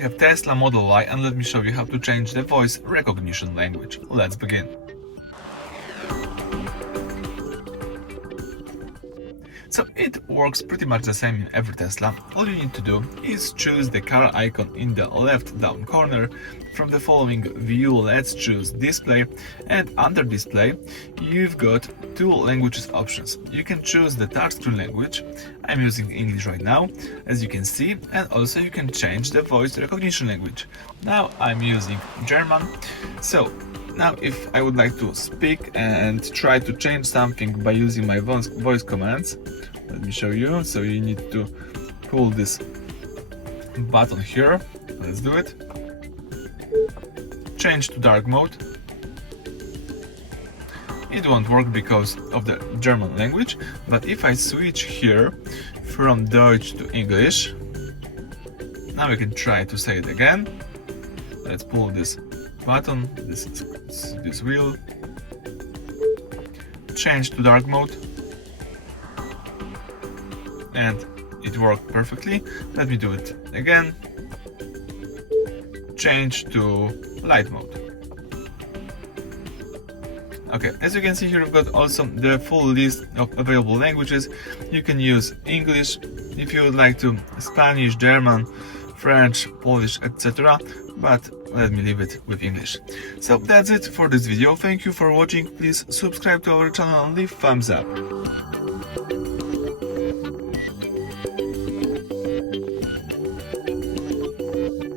have Tesla Model Y, and let me show you how to change the voice recognition language. Let's begin. So it works pretty much the same in every Tesla. All you need to do is choose the car icon in the left down corner. From the following view, let's choose display, and under display you've got two languages options. You can choose the touchscreen language. I'm using English right now, as you can see, and also you can change the voice recognition language. Now I'm using German. So now if I would like to speak and try to change something by using my voice commands, let me show you. So you need to pull this button here. Let's do it. Change to dark mode. It won't work because of the German language, but if I switch here from Deutsch to English, now we can try to say it again. Let's pull this button, this wheel, change to dark mode, and it worked perfectly. Let me do it again. Change to light mode. Okay, as you can see here, we've got also the full list of available languages. You can use English if you would like to, Spanish, German, French, Polish, etc. But let me leave it with English. So that's it for this video. Thank you for watching. Please subscribe to our channel and leave thumbs up.